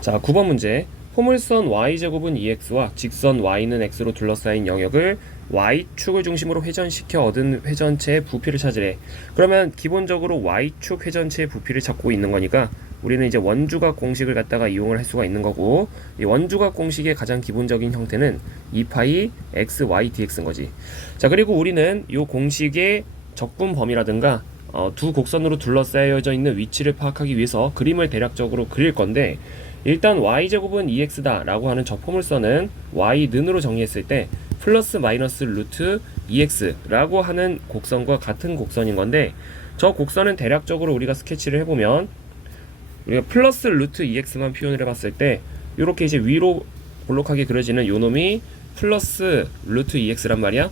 자, 9번 문제. 포물선 y제곱은 2x와 직선 y는 x로 둘러싸인 영역을 y축을 중심으로 회전시켜 얻은 회전체의 부피를 찾으래. 그러면 기본적으로 y축 회전체의 부피를 찾고 있는 거니까 우리는 이제 원주각 공식을 갖다가 이용을 할 수가 있는 거고 이 원주각 공식의 가장 기본적인 형태는 2파이 x y dx인 거지. 자, 그리고 우리는 이 공식의 적분 범위라든가 어, 두 곡선으로 둘러싸여져 있는 위치를 파악하기 위해서 그림을 대략적으로 그릴 건데 일단 y제곱은 2x다 라고 하는 저 포물선은 y는으로 정의했을 때 플러스 마이너스 루트 2x 라고 하는 곡선과 같은 곡선인 건데 저 곡선은 대략적으로 우리가 스케치를 해보면 우리가 플러스 루트 2x만 표현을 해봤을 때 이렇게 이제 위로 볼록하게 그려지는 요 놈이 플러스 루트 2x란 말이야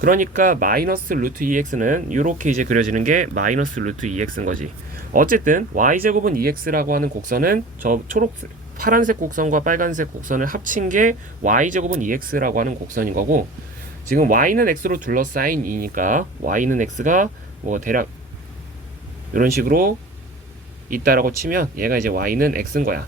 그러니까 마이너스 루트 2x는 이렇게 이제 그려지는 게 마이너스 루트 2x인 거지 어쨌든 y제곱은 2x라고 하는 곡선은 저 초록 파란색 곡선과 빨간색 곡선을 합친 게 y제곱은 2x라고 하는 곡선인 거고 지금 y는 x로 둘러싸인 2니까 y는 x가 뭐 대략 이런 식으로 있다라고 치면 얘가 이제 y는 x인 거야.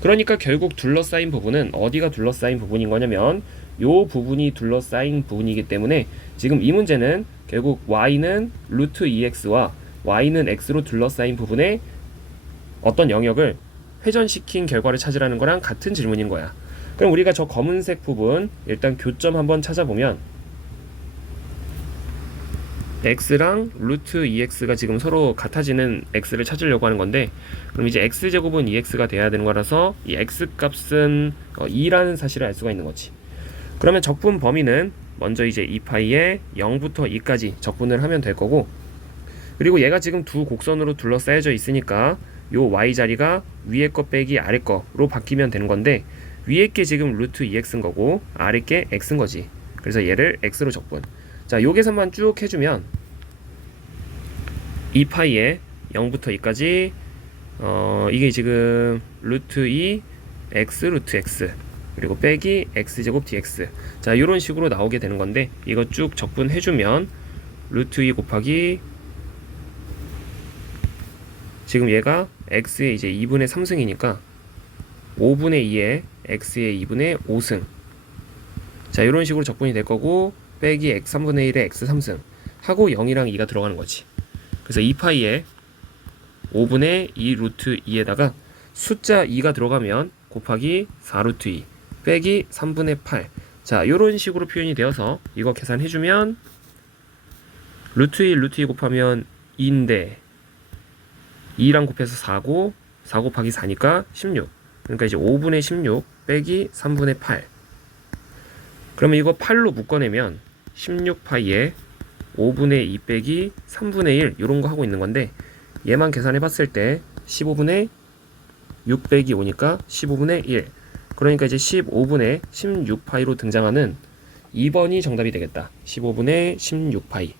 그러니까 결국 둘러싸인 부분은 어디가 둘러싸인 부분인 거냐면 요 부분이 둘러싸인 부분이기 때문에 지금 이 문제는 결국 y는 루트 2x와 y는 x로 둘러싸인 부분에 어떤 영역을 회전시킨 결과를 찾으라는 거랑 같은 질문인 거야. 그럼 우리가 저 검은색 부분 일단 교점 한번 찾아보면 x랑 루트 2x가 지금 서로 같아지는 x를 찾으려고 하는 건데 그럼 이제 x제곱은 2x가 돼야 되는 거라서 이 x 값은 어, 2라는 사실을 알 수가 있는 거지. 그러면 적분 범위는 먼저 이제 2파이에 0부터 2까지 적분을 하면 될 거고 그리고 얘가 지금 두 곡선으로 둘러싸여져 있으니까 요 y 자리가 위에 거 빼기 아래 거로 바뀌면 되는 건데 위에 게 지금 루트 2x인 거고 아래 게 x인 거지. 그래서 얘를 x로 적분. 자, 요 계산만 쭉 해주면 2파이에 0부터 2까지 어 이게 지금 루트 2 x 루트 x 그리고 빼기 x제곱 dx. 자 이런 식으로 나오게 되는 건데 이거 쭉 적분해주면 루트 2 곱하기 지금 얘가 x의 이제 2분의 3승이니까 5분의 2에 x의 2분의 5승. 자 이런 식으로 적분이 될 거고 빼기 x 3분의 1에 x 3승 하고 0이랑 2가 들어가는 거지 그래서 2파이에 5분의 2 루트 2에다가 숫자 2가 들어가면 곱하기 4 루트 2 빼기 3분의 8 자, 이런 식으로 표현이 되어서 이거 계산해주면 루트 2 루트 2 곱하면 2인데 2랑 곱해서 4고 4 곱하기 4니까 16 그러니까 이제 5분의 16 빼기 3분의 8 그러면 이거 8로 묶어내면 16파이에 5분의 2 빼기 3분의 1 이런 거 하고 있는 건데 얘만 계산해 봤을 때 15분의 6 빼기 5니까 15분의 1 그러니까 이제 15분의 16파이로 등장하는 2번이 정답이 되겠다. 15분의 16파이